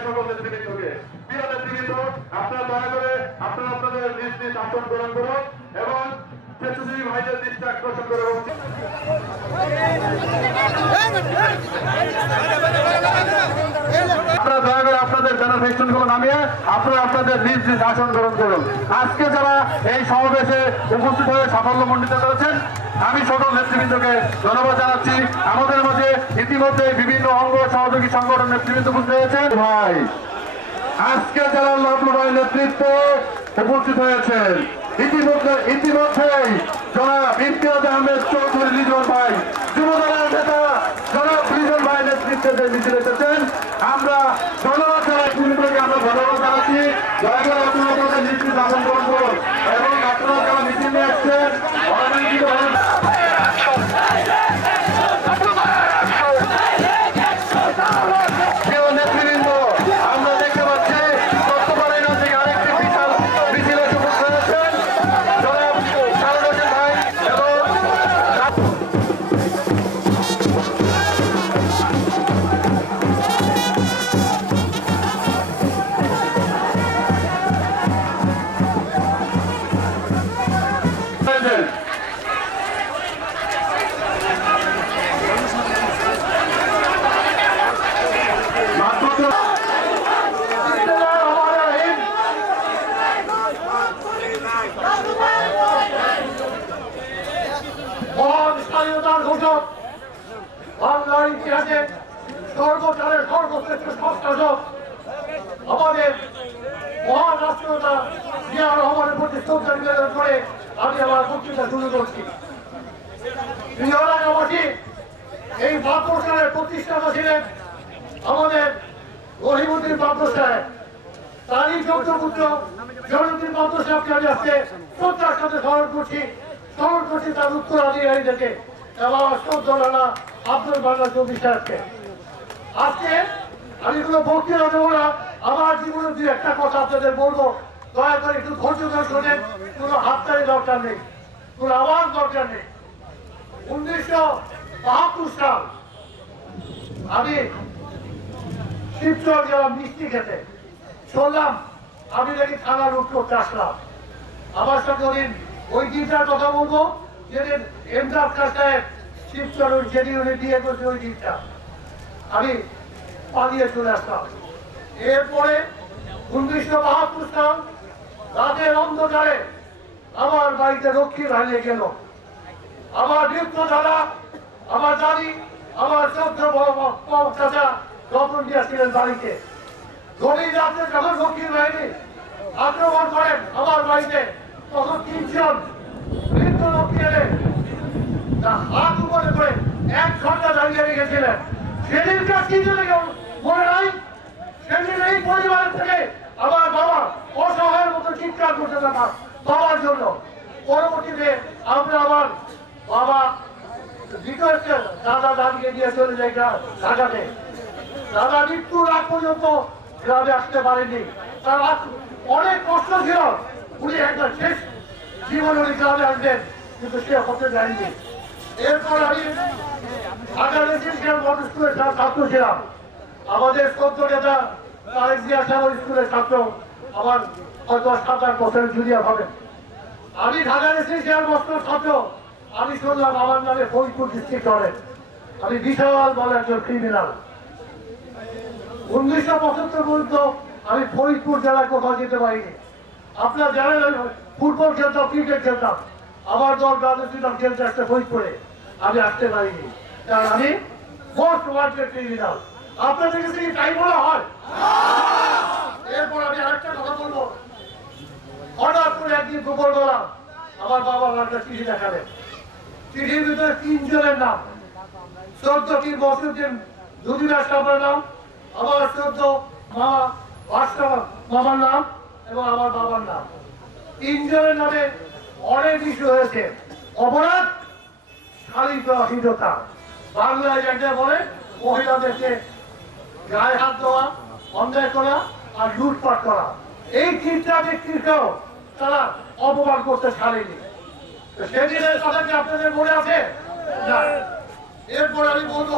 সকল নেতৃবৃন্দকে প্রিয় নেতৃবৃন্দ আপনারা দয়া করে আপনারা আপনাদের নিজ নিজ আসন গ্রহণ করুন এবং স্বেচ্ছাসেবী ভাইদের দৃষ্টি আকর্ষণ করে বলছি আপনারা দয়া করে আপনাদের ব্যানার ফেস্টুনগুলো নামিয়ে আপনারা আপনাদের নিজ নিজ আসন গ্রহণ করুন। আজকে যারা এই সমাবেশে উপস্থিত হয়ে সাফল্য মণ্ডিত করেছেন, আমি সকল নেতৃবৃন্দকে ধন্যবাদ জানাচ্ছি। আমাদের মাঝে ইতিমধ্যে বিভিন্ন অঙ্গ সহযোগী সংগঠন নেতৃবৃন্দ উপস্থিত হয়েছেন। ভাই, আজকে যারা ভাই নেতৃত্বে উপস্থিত হয়েছেন, ইতিমধ্যে ইতিমধ্যেই জনাব ইমতিয়াজ আহমেদ চৌধুরী লিজন ভাই, যুবদলের নেতা জনাব লিজন ভাই নেতৃত্বে যে মিছিল এসেছেন আমরা ধন্যবাদ জানাই তিনগুলোকে আমরা ধন্যবাদ জানাচ্ছি দয়া করে আপনারা আপনাদের নিজ নিজ করুন স্বাধীনতার ঘোষক বাংলার ইতিহাসে সর্বকালের সর্বশ্রেষ্ঠ সংস্থাসক আমাদের মহান রাষ্ট্রতা জিয়া রহমানের প্রতি শ্রদ্ধা নিবেদন করে আমি আমার বক্তৃতা শুরু করছি প্রিয় এলাকাবাসী এই মাদ্রাসার প্রতিষ্ঠাতা ছিলেন আমাদের রহিমুদ্দিন মাদ্রাসায় তারই চৌদ্রপুত্র জনদিন মাদ্রাসাকে আমি আজকে শ্রদ্ধার সাথে স্মরণ করছি। স্মরণ করছি তার উত্তরাধিকারী থেকে এবং শ্রদ্ধা আব্দুল বাংলা চৌধুরী সাহেবকে। আজকে আমি কোনো বক্তৃতা দেবো না। আমার জীবনের দু একটা কথা আপনাদের বলব। দয়া করে একটু ধৈর্য ধরে শোনেন। কোনো হাততালি দরকার নেই। কোনো আওয়াজ দরকার নেই। উনিশশো বাহাত্তর সাল আমি শিবচর গেলাম মিষ্টি খেতে শুনলাম আমি নাকি থানা রুট করতে আসলাম। আমার সাথে ওই ওই দিনটার কথা বলব, যেদিন এমদাদ খান সাহেব শিবচর ওই যেদিন উনি বিয়ে করছে ওই দিনটা আমি পালিয়ে চলে আসলাম। এরপরে উনিশশো বাহাত্তর সাল রাতের অন্ধকারে আমার বাড়িতে রক্ষী হারিয়ে গেল। আমার বৃদ্ধ দাদা আমার দাদি, আমার বড় চাচা রতন দিয়েছিলেন বাড়িতে। গভীর রাত্রে যখন রক্ষী বাহিনী আক্রমণ করেন আমার বাড়িতে, তখন তিনজন বৃদ্ধ রক্ষী এলে হাত উপরে করে এক ঘণ্টা দাঁড়িয়ে রেখেছিলেন। সেদিনকার কিছু থেকে মনে নাই? সেদিন এই পরিবার থেকে আমার বাবা অসহায়ের মতো চিৎকার করতে থাকা বাবার জন্য। পরবর্তীতে আমরা আমার বাবা দ্বিতীয় দাদা দাদিকে দিয়ে চলে যাই ঢাকাতে। দাদা মৃত্যুর আগ পর্যন্ত গ্রামে আসতে পারেনি তার অনেক কষ্ট ছিল। উনি একটা শেষ জীবন উনি গ্রামে আসবেন, কিন্তু সে হতে যায়নি এরপর আমি আমাদের স্কুলের ছাত্র। আমার আমি ঢাকা বস্ত্র ছাত্র। আমি শুনলাম আমার আমি বিশাল বলে একজন ক্রিমিনাল উনিশশো পঁচাত্তর পর্যন্ত আমি ফরিদপুর জেলায় কোথাও যেতে পারিনি। আপনার জানেন ফুটবল খেলতাম, ক্রিকেট খেলতাম। আমার দল রাজনীতিতাম খেলতে আসতে ফরিদপুরে আমি আসতে পারিনি। কারণ আমি মোস্ট ওয়ান্টেড ক্রিমিনাল আপনাদের কাছে কি তাই বলা হয়? এরপর আমি আরেকটা কথা বলব। হঠাৎ করে একদিন দুপুরবেলা আমার বাবা আমার একটা চিঠি দেখালেন। চিঠির ভিতরে তিনজনের নাম। চোদ্দটি বছরদিন দুদিনের সাহেবের নাম আমার চোদ্দ মামা বাদশাহ মামার নাম এবং আমার বাবার নাম। তিনজনের নামে অনেক ইস্যু হয়েছে। অপরাধ শালীনতা বাংলায় যেটা বলে মহিলাদেরকে গায়ে হাত দেওয়া, অন্যায় করা আর লুটপাট করা। এই তিনটা ব্যক্তিকেও তারা অপমান করতে ছাড়েনি। সেদিনের কথা কি আপনাদের মনে আছে? এরপর আমি বলব,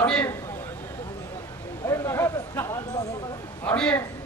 আমি 아니